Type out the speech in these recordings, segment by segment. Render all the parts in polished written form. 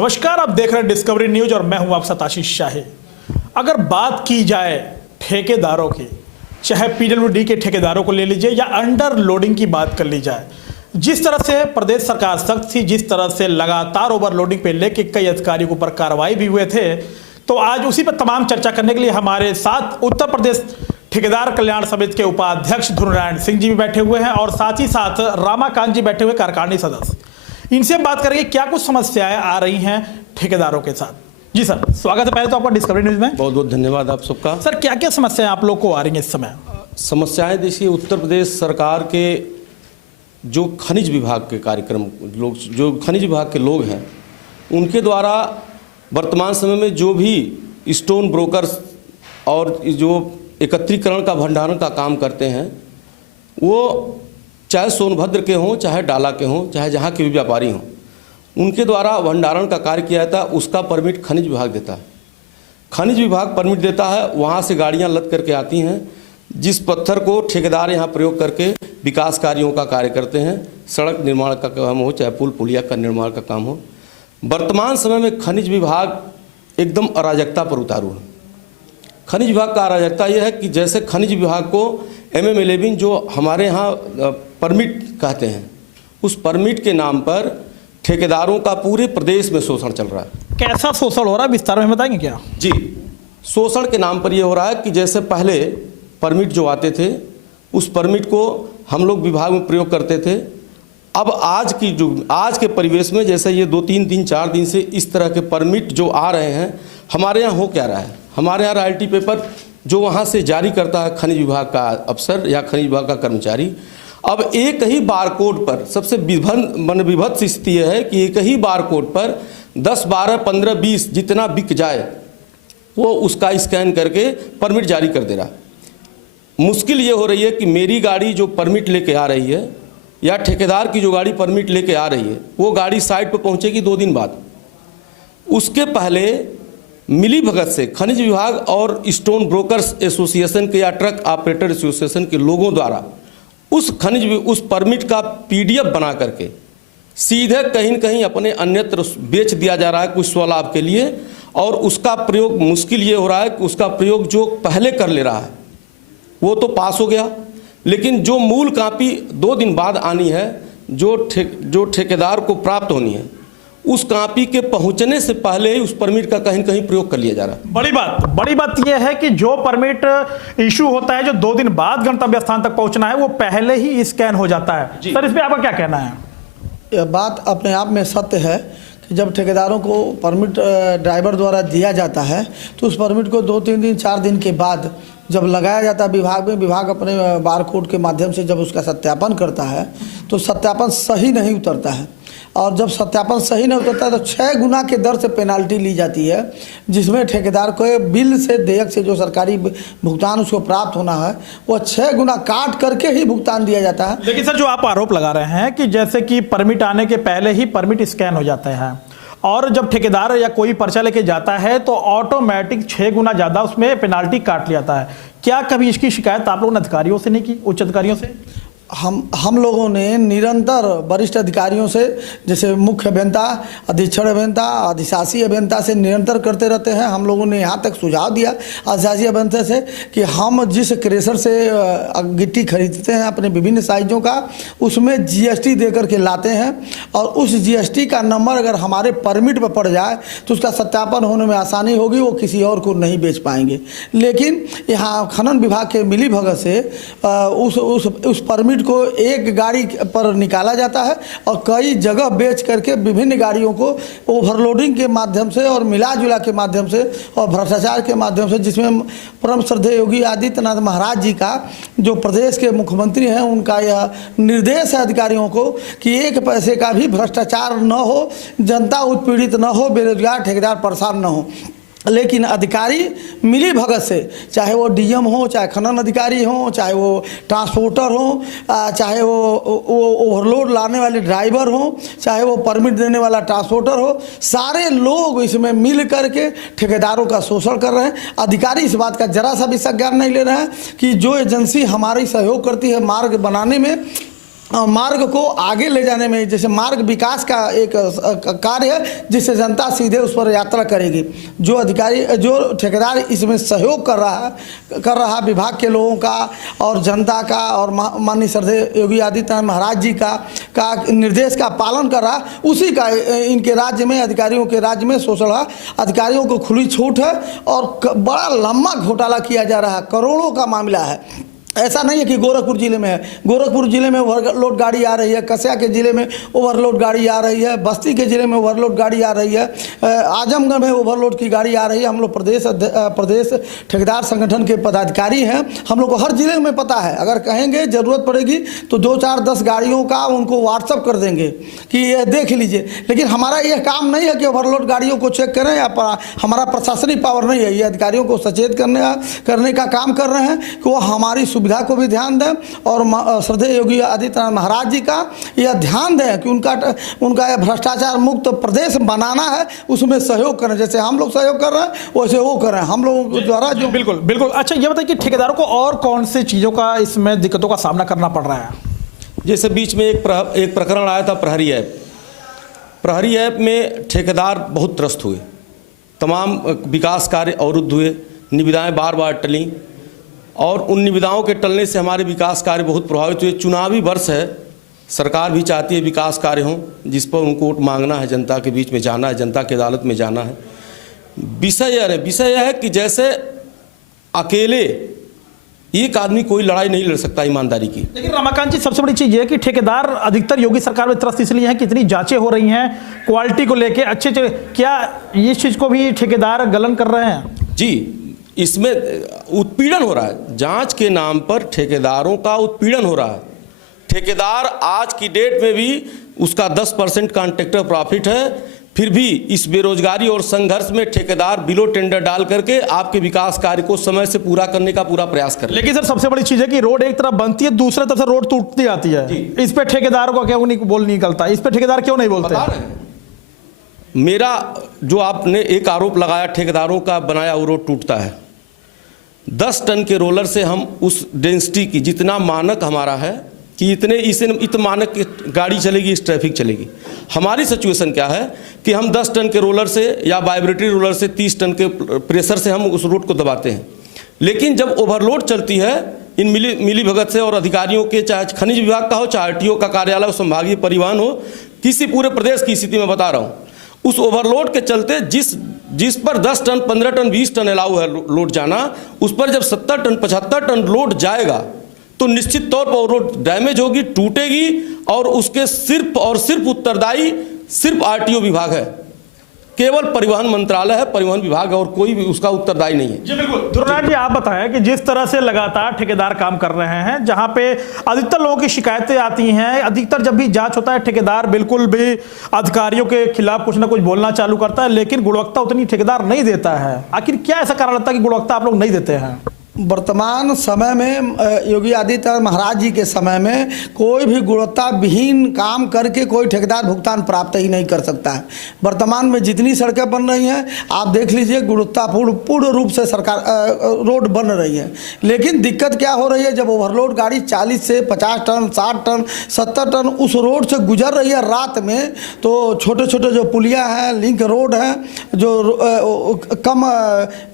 नमस्कार, आप देख रहे हैं डिस्कवरी न्यूज और मैं हूं आपका साथ आशीष शाही। अगर बात की जाए ठेकेदारों की, चाहे पीडब्ल्यूडी के ठेकेदारों को ले लीजिए या अंडर लोडिंग की बात कर ली जाए, जिस तरह से प्रदेश सरकार सख्त थी, जिस तरह से लगातार ओवरलोडिंग पे लेके कई अधिकारियों के ऊपर कार्रवाई भी हुए थे, तो आज उसी पर तमाम चर्चा करने के लिए हमारे साथ उत्तर प्रदेश ठेकेदार कल्याण समिति के उपाध्यक्ष ध्रुवनारायण सिंह जी भी बैठे हुए हैं और साथ ही साथ रामाकांत जी बैठे हुए कार्यकारिणी सदस्य। इनसे हम बात करेंगे क्या कुछ समस्याएं आ रही हैं ठेकेदारों के साथ। जी सर, स्वागत है पहले तो आपका डिस्कवरी न्यूज में। बहुत बहुत धन्यवाद आप सबका। सर, क्या क्या समस्याएं आप लोग को आ रही हैं इस समय? समस्याएं देखिए, उत्तर प्रदेश सरकार के जो खनिज विभाग के कार्यक्रम लोग, जो खनिज विभाग के लोग हैं, उनके द्वारा वर्तमान समय में जो भी स्टोन ब्रोकर्स और जो एकत्रीकरण का भंडारण का काम करते हैं, वो चाहे सोनभद्र के हों, चाहे डाला के हों, चाहे जहाँ के भी व्यापारी हों, उनके द्वारा भंडारण का कार्य किया जाता है। उसका परमिट खनिज विभाग देता है। खनिज विभाग परमिट देता है, वहाँ से गाड़ियाँ लद करके आती हैं। जिस पत्थर को ठेकेदार यहाँ प्रयोग करके विकास कार्यों का कार्य करते हैं, सड़क निर्माण का काम हो, चाहे पुल पुलिया का निर्माण का काम हो। वर्तमान समय में खनिज विभाग एकदम अराजकता पर उतारू है। खनिज विभाग का अराजकता यह है कि जैसे खनिज विभाग को MM11 जो हमारे यहाँ परमिट कहते हैं, उस परमिट के नाम पर ठेकेदारों का पूरे प्रदेश में शोषण चल रहा है। कैसा शोषण हो रहा है, विस्तार में बताएंगे क्या? जी, शोषण के नाम पर यह हो रहा है कि जैसे पहले परमिट जो आते थे, उस परमिट को हम लोग विभाग में प्रयोग करते थे। अब आज के परिवेश में जैसे ये 2-3 दिन 4 दिन से इस तरह के परमिट जो आ रहे हैं, हमारे यहाँ हो क्या रहा है, हमारे यहाँ रॉयल्टी पेपर जो वहाँ से जारी करता है खनिज विभाग का अफसर या खनिज विभाग का कर्मचारी, अब एक ही बारकोड पर सबसे विभत्स स्थिति यह है कि एक ही बारकोड पर 10, 12, 15, 20 जितना बिक जाए वो उसका स्कैन करके परमिट जारी कर दे रहा है। मुश्किल ये हो रही है कि मेरी गाड़ी जो परमिट लेके आ रही है या ठेकेदार की जो गाड़ी परमिट लेके आ रही है, वो गाड़ी साइट पर पहुंचेगी 2 दिन बाद। उसके पहले मिली भगत से खनिज विभाग और स्टोन ब्रोकर्स एसोसिएशन के या ट्रक ऑपरेटर एसोसिएशन के लोगों द्वारा उस परमिट का PDF बना करके सीधे कहीं न कहीं अपने अन्यत्र बेच दिया जा रहा है कुछ स्वलाभ के लिए। और उसका प्रयोग मुश्किल ये हो रहा है कि उसका प्रयोग जो पहले कर ले रहा है वो तो पास हो गया, लेकिन जो मूल कापी 2 दिन बाद आनी है, जो ठेकेदार को प्राप्त होनी है, उस कापी के पहुंचने से पहले ही उस परमिट का कहीं कहीं प्रयोग कर लिया जा रहा है। बड़ी बात यह है कि जो परमिट इशू होता है, जो 2 दिन बाद गंतव्य स्थान तक पहुंचना है, वो पहले ही स्कैन हो जाता है। सर, इस पे आपका क्या कहना है? यह बात अपने आप में सत्य है कि जब ठेकेदारों को परमिट ड्राइवर द्वारा दिया जाता है तो उस परमिट को 2-3 दिन 4 दिन के बाद जब लगाया जाता है विभाग में, विभाग अपने बारकोड के माध्यम से जब उसका सत्यापन करता है तो सत्यापन सही नहीं उतरता है। और जब सत्यापन सही नहीं उतरता है तो 6 गुना के दर से पेनाल्टी ली जाती है, जिसमें ठेकेदार को बिल से देयक से जो सरकारी भुगतान उसको प्राप्त होना है वो 6 गुना काट करके ही भुगतान दिया जाता है। लेकिन सर, जो आप आरोप लगा रहे हैं कि जैसे कि परमिट आने के पहले ही परमिट स्कैन हो जाता है और जब ठेकेदार या कोई पर्चा लेके जाता है तो ऑटोमेटिक 6 गुना ज़्यादा उसमें पेनाल्टी काट लिया जाता है, क्या कभी इसकी शिकायत आप लोगों ने अधिकारियों से नहीं की, उच्च अधिकारियों से? हम लोगों ने निरंतर वरिष्ठ अधिकारियों से, जैसे मुख्य अभियंता, अधीक्षण अभियंता, अधिशासी अभियंता से निरंतर करते रहते हैं। हम लोगों ने यहाँ तक सुझाव दिया अधिशासी अभियंता से कि हम जिस क्रेशर से गिट्टी खरीदते हैं अपने विभिन्न साइजों का, उसमें GST दे करके लाते हैं और उस GST का नंबर अगर हमारे परमिट पर पड़ जाए तो उसका सत्यापन होने में आसानी होगी, वो किसी और को नहीं बेच पाएंगे। लेकिन यहाँ खनन विभाग के मिली भगत से उस परमिट को एक गाड़ी पर निकाला जाता है और कई जगह बेच करके विभिन्न गाड़ियों को ओवरलोडिंग के माध्यम से और मिला जुला के माध्यम से और भ्रष्टाचार के माध्यम से, जिसमें परम श्रद्धेय योगी आदित्यनाथ महाराज जी का, जो प्रदेश के मुख्यमंत्री हैं, उनका यह निर्देश है अधिकारियों को कि 1 पैसे का भी भ्रष्टाचार न हो, जनता उत्पीड़ित न हो, बेरोजगार ठेकेदार परेशान न हो। लेकिन अधिकारी मिली भगत से, चाहे वो DM हो, चाहे खनन अधिकारी हो, चाहे वो ट्रांसपोर्टर हो, चाहे वो ओवरलोड लाने वाले ड्राइवर हो, चाहे वो परमिट देने वाला ट्रांसपोर्टर हो, सारे लोग इसमें मिल करके ठेकेदारों का शोषण कर रहे हैं। अधिकारी इस बात का जरा सा भी ज्ञान नहीं ले रहे हैं कि जो एजेंसी हमारी सहयोग करती है मार्ग बनाने में, मार्ग को आगे ले जाने में, जैसे मार्ग विकास का एक कार्य है जिससे जनता सीधे उस पर यात्रा करेगी। जो अधिकारी, जो ठेकेदार इसमें सहयोग कर रहा विभाग के लोगों का और जनता का और माननीय श्रद्धेय योगी आदित्यनाथ महाराज जी का निर्देश का पालन कर रहा, उसी का इनके राज्य में, अधिकारियों के राज्य में शोषण है। अधिकारियों को खुली छूट है और बड़ा लंबा घोटाला किया जा रहा है, करोड़ों का मामला है। ऐसा नहीं है कि गोरखपुर जिले में है, गोरखपुर जिले में ओवरलोड गाड़ी आ रही है, कसिया के जिले में ओवरलोड गाड़ी आ रही है, बस्ती के जिले में ओवरलोड गाड़ी आ रही है, आजमगढ़ में ओवरलोड की गाड़ी आ रही है। हम लोग प्रदेश ठेकेदार संगठन के पदाधिकारी हैं, हम लोग को हर जिले में पता है। अगर कहेंगे ज़रूरत पड़ेगी तो 2, 4, 10 गाड़ियों का उनको व्हाट्सअप कर देंगे कि ये देख लीजिए। लेकिन हमारा यह काम नहीं है कि ओवरलोड गाड़ियों को चेक करें, या हमारा प्रशासनिक पावर नहीं है। ये अधिकारियों को सचेत करने का काम कर रहे हैं कि वो हमारी सुविधा को भी ध्यान दें और श्रद्धेय योगी आदित्यनाथ महाराज जी का यह ध्यान दें कि उनका यह भ्रष्टाचार मुक्त प्रदेश बनाना है, उसमें सहयोग करें। जैसे हम लोग सहयोग कर रहे हैं वैसे वो करें हम लोगों के द्वारा जो। बिल्कुल बिल्कुल। अच्छा ये बताइए कि ठेकेदारों को और कौन सी चीज़ों का इसमें दिक्कतों का सामना करना पड़ रहा है? जैसे बीच में एक प्रकरण आया था प्रहरी ऐप में ठेकेदार बहुत त्रस्त हुए, तमाम विकास कार्य अवरुद्ध हुए, निविदाएं बार बार टली और उन निविदाओं के टलने से हमारे विकास कार्य बहुत प्रभावित हुए। चुनावी वर्ष है, सरकार भी चाहती है विकास कार्य हों जिस पर उनको वोट मांगना है, जनता के बीच में जाना है, जनता की अदालत में जाना है। विषय यह है कि जैसे अकेले एक आदमी कोई लड़ाई नहीं लड़ सकता ईमानदारी की। लेकिन रमाकांत जी, सबसे बड़ी चीज़ ये है कि ठेकेदार अधिकतर योगी सरकार में त्रस्त इसलिए हैं कि इतनी जांचें हो रही हैं क्वालिटी को लेके अच्छे, क्या इस चीज़ को भी ठेकेदार गलन कर रहे हैं? जी, इसमें उत्पीड़न हो रहा है, जांच के नाम पर ठेकेदारों का उत्पीड़न हो रहा है। ठेकेदार आज की डेट में भी उसका 10% कॉन्ट्रैक्टर प्रॉफिट है, फिर भी इस बेरोजगारी और संघर्ष में ठेकेदार बिलो टेंडर डाल करके आपके विकास कार्य को समय से पूरा करने का पूरा प्रयास कर। लेकिन सर सबसे बड़ी चीज़ है कि रोड एक तरफ बनती है, दूसरे तरफ से रोड टूटती आती है। इस पे ठेकेदारों का क्यों नहीं बोल निकलता? इस पे ठेकेदार क्यों नहीं बोलते? मेरा जो आपने एक आरोप लगाया ठेकेदारों का बनाया वो रोड टूटता है, 10 टन के रोलर से हम उस डेंसिटी की, जितना मानक हमारा है कि इतने मानक की गाड़ी चलेगी, इस ट्रैफिक चलेगी। हमारी सिचुएशन क्या है कि हम 10 टन के रोलर से या वाइब्रेटरी रोलर से 30 टन के प्रेशर से हम उस रोड को दबाते हैं। लेकिन जब ओवरलोड चलती है इन मिली भगत से और अधिकारियों के, चाहे खनिज विभाग का हो, चाहे RTO का कार्यालय हो, संभागीय परिवहन हो, किसी पूरे प्रदेश की स्थिति में बता रहा हूँ, उस ओवरलोड के चलते जिस पर 10 टन 15 टन 20 टन अलाउ है लोड जाना, उस पर जब 70 टन 75 टन लोड जाएगा तो निश्चित तौर पर वो रोड डैमेज होगी, टूटेगी और उसके सिर्फ और सिर्फ उत्तरदायी सिर्फ RTO विभाग है, केवल परिवहन मंत्रालय है, परिवहन विभाग है और कोई भी उसका उत्तरदायी नहीं है। जी बिल्कुल। ध्रुवनाथ जी, आप बताएं कि जिस तरह से लगातार ठेकेदार काम कर रहे हैं, जहां पे अधिकतर लोगों की शिकायतें आती हैं, अधिकतर जब भी जांच होता है ठेकेदार बिल्कुल भी अधिकारियों के खिलाफ कुछ ना कुछ बोलना चालू करता है, लेकिन गुणवत्ता उतनी ठेकेदार नहीं देता है। आखिर क्या ऐसा कारण लगता है कि गुणवत्ता आप लोग नहीं देते हैं? वर्तमान समय में योगी आदित्यनाथ महाराज जी के समय में कोई भी गुणवत्ता विहीन काम करके कोई ठेकेदार भुगतान प्राप्त ही नहीं कर सकता है। वर्तमान में जितनी सड़कें बन रही हैं आप देख लीजिए, गुणवत्तापूर्ण रूप से सरकार रोड बन रही है। लेकिन दिक्कत क्या हो रही है, जब ओवरलोड गाड़ी 40 से 50 टन 60 टन 70 टन उस रोड से गुजर रही है रात में, तो छोटे छोटे जो पुलिया हैं, लिंक रोड हैं, जो कम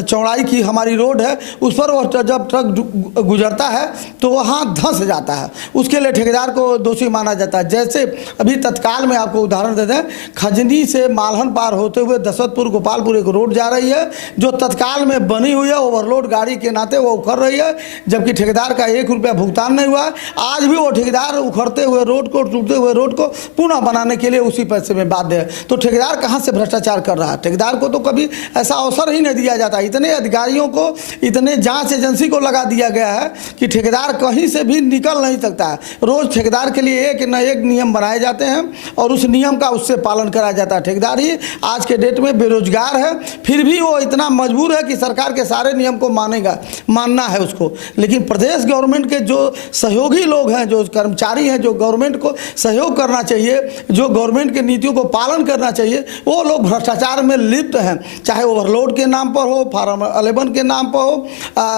चौड़ाई की हमारी रोड है, उस पर जब ट्रक गुजरता है तो वहाँ धंस जाता है, उसके लिए ठेकेदार को दोषी माना जाता है। जैसे अभी तत्काल में आपको उदाहरण देते हैं, खजनी से मालहन पार होते हुए दशरथपुर गोपालपुर एक रोड जा रही है जो तत्काल में बनी हुई है, ओवरलोड गाड़ी के नाते वो उखड़ रही है, जबकि ठेकेदार का 1 रुपया भुगतान नहीं हुआ। आज भी वो ठेकेदार उखड़ते हुए रोड को, टूटते हुए रोड को पुनः बनाने के लिए उसी पैसे में बाध्य है। तो ठेकेदार कहाँ से भ्रष्टाचार कर रहा है? ठेकेदार को तो कभी ऐसा अवसर ही नहीं दिया जाता। इतने अधिकारियों को, इतने जांच एजेंसी को लगा दिया गया है कि ठेकेदार कहीं से भी निकल नहीं सकता है। रोज ठेकेदार के लिए एक न एक नियम बनाए जाते हैं और उस नियम का उससे पालन कराया जाता है। ठेकेदार ही आज के डेट में बेरोजगार है, फिर भी वो इतना मजबूर है कि सरकार के सारे नियम को मानना है उसको। लेकिन प्रदेश गवर्नमेंट के जो सहयोगी लोग हैं, जो कर्मचारी हैं, जो गवर्नमेंट को सहयोग करना चाहिए, जो गवर्नमेंट के नीतियों को पालन करना चाहिए, वो लोग भ्रष्टाचार में लिप्त हैं। चाहे ओवरलोड के नाम पर हो, फार्म 11 के नाम पर हो,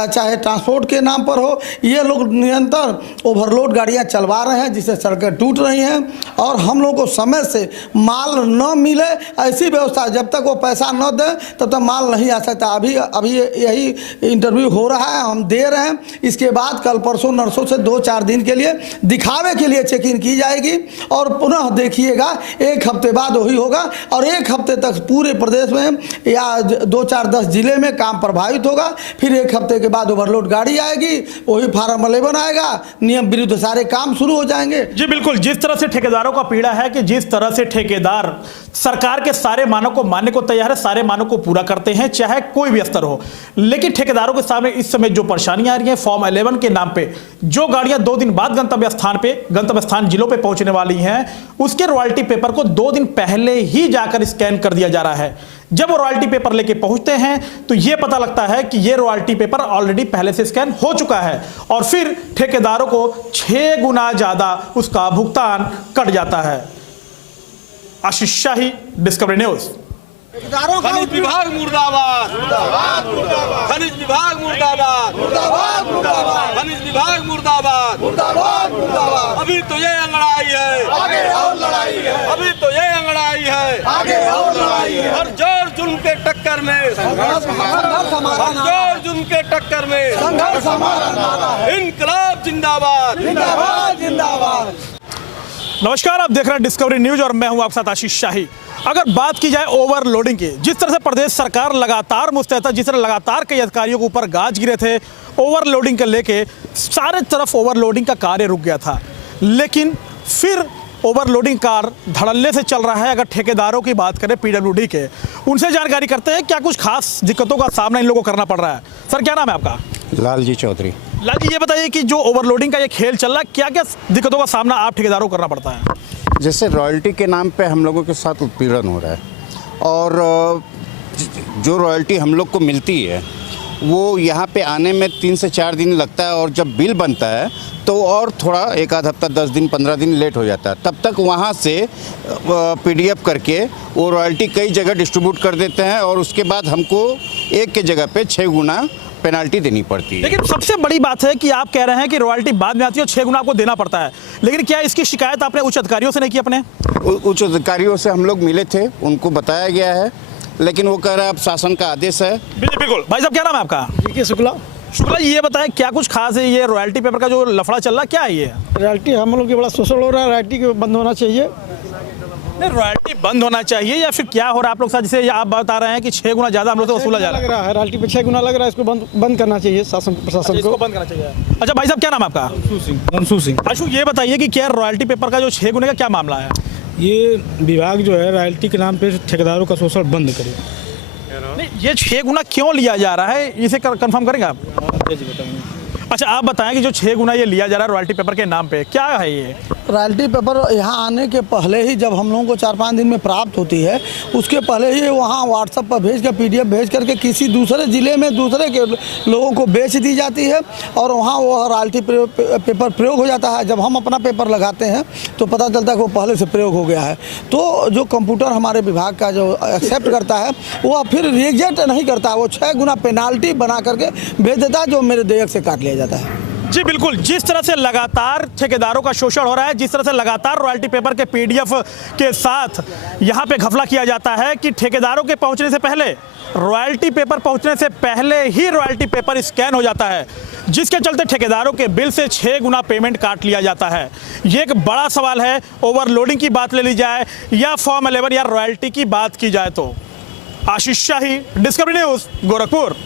चाहे ट्रांसपोर्ट के नाम पर हो, ये लोग निरंतर ओवरलोड गाड़ियां चलवा रहे हैं, जिससे सड़कें टूट रही हैं और हम लोग को समय से माल न मिले, ऐसी व्यवस्था जब तक वो पैसा न दें तब तक माल नहीं आ सकता। अभी यही इंटरव्यू हो रहा है, हम दे रहे हैं। इसके बाद कल परसों नरसों से 2-4 दिन के लिए दिखावे के लिए चेक इन की जाएगी और पुनः देखिएगा 1 हफ्ते बाद वही होगा और 1 हफ्ते तक पूरे प्रदेश में या 2-4-10 जिले में काम प्रभावित होगा। फिर 1 हफ्ते के बाद ओवरलोड गाड़ी आएगी, वही फार्म 11 आएगा, नियम विरुद्ध सारे काम शुरू हो जाएंगे। जी बिल्कुल, जिस तरह से ठेकेदारों का पीड़ा है कि जिस तरह से ठेकेदार सरकार के सारे मानकों को मानने को तैयार है, सारे मानकों को पूरा करते हैं चाहे कोई भी स्तर हो, लेकिन ठेकेदारों के सामने इस समय जो परेशानियां आ रही हैं, फॉर्म 11 के नाम पे जो गाड़ियां 2 दिन बाद गंतव्य स्थान जिलों पे पहुंचने वाली हैं, उसके रॉयल्टी पेपर को 2 दिन पहले ही जाकर स्कैन कर दिया जा रहा है। जब वो रॉयल्टी पेपर लेके पहुंचते हैं तो यह पता लगता है कि यह रॉयल्टी पेपर ऑलरेडी पहले से स्कैन हो चुका है और फिर ठेकेदारों को 6 गुना ज्यादा उसका भुगतान कट जाता है। आशीष शाही, डिस्कवरी न्यूज। खनिज विभाग मुर्दाबाद, खनिज विभाग मुर्दाबाद, खनिज विभाग मुर्दाबाद। अभी तो ये अंगड़ाई है, आगे और लड़ाई है। अभी तो ये अंगड़ाई है, आगे और लड़ाई है। हर जोर जुल्म के टक्कर में, हर जोर जुल्म के टक्कर में इनकलाब जिंदाबाद, जिंदाबाद जिंदाबाद। नमस्कार, आप देख रहे हैं डिस्कवरी न्यूज और मैं हूं आपके साथ आशीष शाही। अगर बात की जाए ओवरलोडिंग की, जिस तरह से प्रदेश सरकार लगातार मुस्तैद था, जिस तरह लगातार कई अधिकारियों के ऊपर गाज गिरे थे, ओवरलोडिंग को लेके सारे तरफ ओवरलोडिंग का कार्य रुक गया था, लेकिन फिर ओवरलोडिंग कार्य धड़ल्ले से चल रहा है। अगर ठेकेदारों की बात करें पीडब्ल्यूडी के, उनसे जानकारी करते हैं क्या कुछ खास दिक्कतों का सामना इन लोगों को करना पड़ रहा है। सर, क्या नाम है आपका? लालजी चौधरी। लालजी, ये बताइए कि जो ओवरलोडिंग का ये खेल चल रहा है, क्या क्या दिक्कतों का सामना आप ठेकेदारों को करना पड़ता है? जैसे रॉयल्टी के नाम पे हम लोगों के साथ उत्पीड़न हो रहा है और जो रॉयल्टी हम लोग को मिलती है वो यहाँ पे आने में 3 से 4 दिन लगता है और जब बिल बनता है तो और थोड़ा 1 आध हफ्ता 10 दिन 15 दिन लेट हो जाता है। तब तक वहाँ से PDF करके वो रॉयल्टी कई जगह डिस्ट्रीब्यूट कर देते हैं और उसके बाद हमको एक के जगह पे 6 गुना पेनाल्टी देनी पड़ती है। लेकिन सबसे बड़ी बात है कि आप कह रहे हैं कि रॉयल्टी बाद में आती है और 6 गुना आपको देना पड़ता है, लेकिन क्या इसकी शिकायत आपने उच्च अधिकारियों से नहीं की? अपने उच्च अधिकारियों से हम लोग मिले थे, उनको बताया गया है, लेकिन वो कह रहे हैं अब शासन का आदेश है। बिल्कुल। भाई साहब, क्या नाम है आपका? ठीक शुक्ला। शुक्ला जी, ये बताएं क्या कुछ खास है ये रॉयल्टी पेपर का जो लफड़ा चल रहा है, क्या है ये? रॉयल्टी हम लोग के बड़ा शोषण हो रहा है, रॉयल्टी के बंद होना चाहिए। नहीं, रॉयल्टी बंद होना चाहिए या फिर क्या हो रहा है आप लोग साथ? जैसे आप बता रहे हैं कि 6 गुना ज्यादा हम लोग से वसूला जा रहा है। लग रहा है रॉयल्टी पे 6 गुना लग रहा है, इसको बंद करना चाहिए शासन प्रशासन इसको को। बंद करना चाहिए। अच्छा भाई साहब, क्या नाम है आपका? मनसू सिंह। आशु, ये बताइए कि क्या रॉयल्टी पेपर का जो 6 गुने का क्या मामला है? ये विभाग जो है रॉयल्टी के नाम पे ठेकेदारों का शोषण बंद करे। नहीं, ये 6 गुना क्यों लिया जा रहा है, इसे कंफर्म करेंगे आप? अच्छा, आप बताएं कि जो 6 गुना ये लिया जा रहा है रॉयल्टी पेपर के नाम पे, क्या है ये? रॉयल्टी पेपर यहाँ आने के पहले ही जब हम लोगों को 4-5 दिन में प्राप्त होती है, उसके पहले ही वहाँ व्हाट्सएप पर भेज कर PDF भेज करके किसी दूसरे ज़िले में दूसरे के लोगों को बेच दी जाती है और वहाँ वो रॉयल्टी पेपर प्रयोग हो जाता है। जब हम अपना पेपर लगाते हैं तो पता चलता है कि वो पहले से प्रयोग हो गया है। तो जो कंप्यूटर हमारे विभाग का जो एक्सेप्ट करता है वो फिर रिजेक्ट नहीं करता, वो 6 गुना पेनाल्टी बना करके भेज देता है, जो मेरे देयक से काट लिया जाता है। जी बिल्कुल, जिस तरह से लगातार ठेकेदारों का शोषण हो रहा है, जिस तरह से लगातार रॉयल्टी पेपर के PDF के साथ यहाँ पे घपला किया जाता है कि ठेकेदारों के पहुँचने से पहले, रॉयल्टी पेपर पहुँचने से पहले ही रॉयल्टी पेपर स्कैन हो जाता है, जिसके चलते ठेकेदारों के बिल से 6 गुना पेमेंट काट लिया जाता है। ये एक बड़ा सवाल है। ओवरलोडिंग की बात ले ली जाए या फॉर्म 11 या रॉयल्टी की बात की जाए तो। आशीष शाही, डिस्कवरी न्यूज़, गोरखपुर।